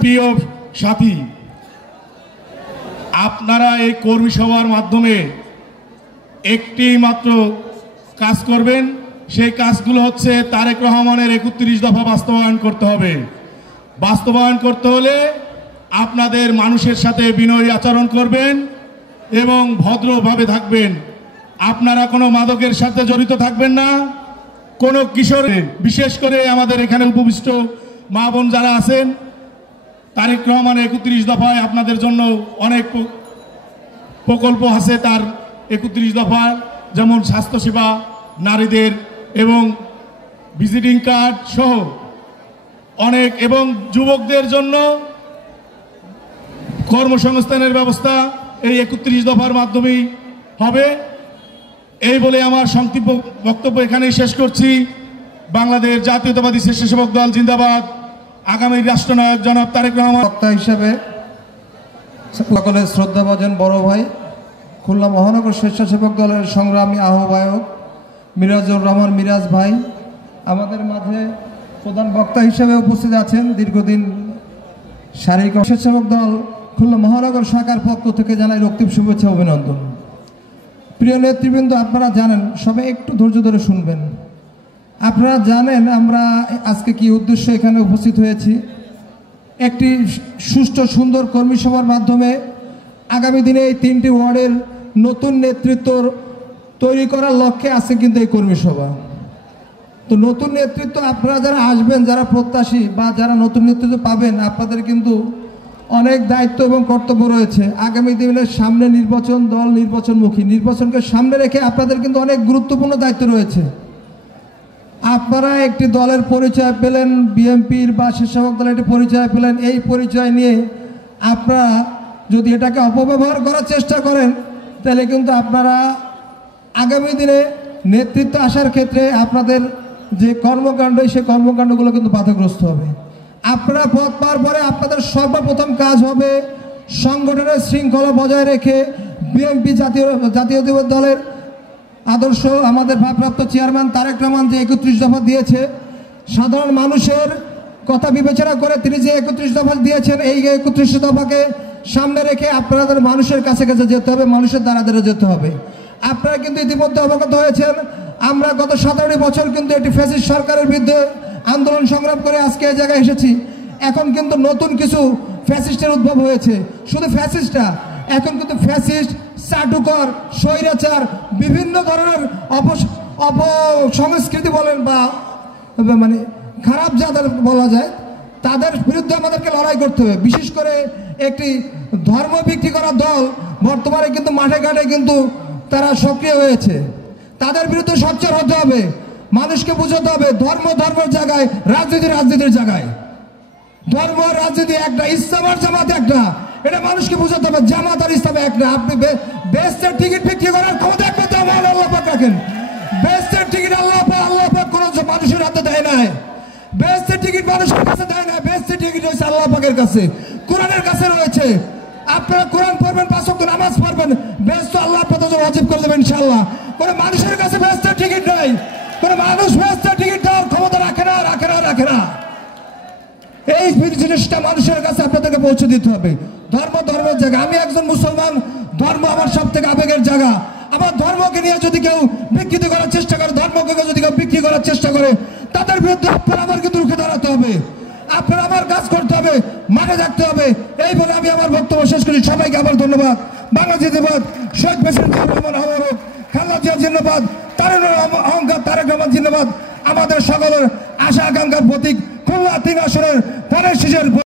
প্রিয় সাথী, আপনারা এই কর্মী সভার মাধ্যমে একটি মাত্র কাজ করবেন। সেই কাজগুলো হচ্ছে তারেক রহমানের 31 দফা বাস্তবায়ন করতে হবে। বাস্তবায়ন করতে হলে আপনাদের মানুষের সাথে বিনয়ী আচরণ করবেন এবং ভদ্রভাবে থাকবেন। আপনারা কোনো মাদকের সাথে জড়িত থাকবেন না, কোনো কিশোরের, বিশেষ করে আমাদের এখানে উপবিষ্ট মা বোন যারা আছেন, তারেক রহমানের 31 দফায় আপনাদের জন্য অনেক প্রকল্প আছে। তার 31 দফা যেমন স্বাস্থ্যসেবা, নারীদের এবং ভিজিটিং কার্ড সহ অনেক, এবং যুবকদের জন্য কর্মসংস্থানের ব্যবস্থা এই 31 দফার মাধ্যমেই হবে। এই বলে আমার সংক্ষিপ্ত বক্তব্য এখানেই শেষ করছি। বাংলাদেশ জাতীয়তাবাদী স্বেচ্ছাসেবক দল জিন্দাবাদ। আগামী রাষ্ট্রনায়ক জনাব তারেক রহমান। বক্তা হিসেবে সকলের শ্রদ্ধাভাজন বড় ভাই, খুলনা মহানগর স্বেচ্ছাসেবক দলের সংগ্রামী আহ্বায়ক মিরাজুর রহমান মিরাজ ভাই আমাদের মাঝে প্রধান বক্তা হিসেবে উপস্থিত আছেন। দীর্ঘদিন শারীরিক স্বেচ্ছাসেবক দল খুলনা মহানগর শাখার পক্ষ থেকে জানাই রক্তিম শুভেচ্ছা অভিনন্দন। প্রিয় নেতৃবৃন্দ, আপনারা জানেন, সবাই একটু ধৈর্য ধরে শুনবেন। আপনারা জানেন আমরা আজকে কি উদ্দেশ্য এখানে উপস্থিত হয়েছি। একটি সুষ্ঠু সুন্দর কর্মী সভার মাধ্যমে আগামী দিনে এই 3টি ওয়ার্ডের নতুন নেতৃত্ব তৈরি করার লক্ষ্যে আছে কিন্তু এই কর্মী সভা। তো নতুন নেতৃত্ব আপনারা যারা আসবেন, যারা প্রত্যাশী বা যারা নতুন নেতৃত্ব পাবেন, আপনাদের কিন্তু অনেক দায়িত্ব এবং কর্তব্য রয়েছে। আগামী দিনের সামনে নির্বাচন, দল নির্বাচনমুখী, নির্বাচনকে সামনে রেখে আপনাদের কিন্তু অনেক গুরুত্বপূর্ণ দায়িত্ব রয়েছে। আপনারা একটি দলের পরিচয় পেলেন, বিএনপির বা স্বেচ্ছাসেবক দলের একটি পরিচয় পেলেন। এই পরিচয় নিয়ে আপনারা যদি এটাকে অপব্যবহার করার চেষ্টা করেন, তাহলে কিন্তু আপনারা আগামী দিনে নেতৃত্ব আসার ক্ষেত্রে আপনাদের যে কর্মকাণ্ড, সেই কর্মকাণ্ডগুলো কিন্তু বাধাগ্রস্ত হবে। আপনারা পদ পাওয়ার পরে আপনাদের সর্বপ্রথম কাজ হবে সংগঠনের শৃঙ্খলা বজায় রেখে বিএনপি জাতীয় দলের আদর্শ, আমাদের ভারপ্রাপ্ত চেয়ারম্যান তারেক রহমান যে 31 দফা দিয়েছে, সাধারণ মানুষের কথা বিবেচনা করে তিনি যে 31 দফা দিয়েছেন, এই 31 দফাকে সামনে রেখে আপনাদের মানুষের কাছে কাছে যেতে হবে, মানুষের দ্বারা দ্বারা যেতে হবে। আপনারা কিন্তু ইতিমধ্যে অবগত হয়েছেন, আমরা গত 17টি বছর কিন্তু একটি ফ্যাসিস্ট সরকারের বিরুদ্ধে আন্দোলন সংগ্রাম করে আজকে এই জায়গায় এসেছি। এখন কিন্তু নতুন কিছু ফ্যাসিস্টের উদ্ভব হয়েছে। শুধু ফ্যাসিস্টটা, এখন কিন্তু ফ্যাসিস্ট, চাটুকর, স্বৈরাচার, বিভিন্ন ধরনের অপসংস্কৃতি বলেন বা মানে খারাপ যাদের বলা যায়, তাদের বিরুদ্ধে আমাদেরকে লড়াই করতে হবে। বিশেষ করে একটি ধর্ম বিক্রি করা দল বর্তমানে কিন্তু মাঠে ঘাটে কিন্তু তারা সক্রিয় হয়েছে। তাদের বিরুদ্ধে সোচ্চার হতে হবে, মানুষকে বুঝাতে হবে ধর্মের জায়গায়, রাজনীতির জায়গায়। ধর্ম রাজনীতি একটা, ইসলাম আর জামাত একটা, এটা মানুষকে বুঝাতে হবে। জামাত আর ইসলাম একটা। আপনি বেহেশতের টিকিট বিক্রি করার ক্ষমতা একমাত্র আমার আল্লাহ পাক রাখেন। বেহেশতের টিকিট আল্লাহ পাক কোনো মানুষের হাতে দেয় নাই। বেহেশতের টিকিট মানুষের কাছে দেয় না। বেহেশতের টিকিট হয়েছে আল্লাহ পাকের কাছে, কোরআনের কাছে রয়েছে। আপনারা কোরআন পড়বেন, 5 ওয়াক্ত নামাজ পড়বেন, বেহেশত আল্লাহ আপনাদের জন্য ওয়াজিব করে দেবেন ইনশাআল্লাহ। কোনো মানুষের কাছে বেহেশতের টিকিট নেই। কোনো মানুষ বেহেশতের টিকিট দেওয়ার ক্ষমতা রাখে না। এই জিনিসটা মানুষের কাছে আপনাদেরকে পৌঁছে দিতে হবে। ধর্মের জায়গা। আমি একজন মুসলমান, ধর্ম আমার সব থেকে আবেগের জায়গা। আমার ধর্মকে নিয়ে যদি কেউ বিকৃত করার চেষ্টা করে, ধর্মকে যদি কেউ বিক্রি করার চেষ্টা করে, তাদের বিরুদ্ধে আপনারা আমার কিন্তু রুখে দাঁড়াতে হবে। আপনারা আমার কাজ করতে হবে, মাঠে থাকতে হবে। এই বলে আমি আমার বক্তব্য শেষ করি। সবাইকে আবার ধন্যবাদ। বাংলাদেশ জিন্দাবাদ, শেখ প্রেসিডেন্ট রহমান আহ্বায়ক, খালেদা জিয়া জিন্দাবাদ, তারেক রহমান জিন্দাবাদ। আমাদের সকলের আশা আকাঙ্ক্ষার প্রতীক খুলনা 3 আসনের পরের শেষের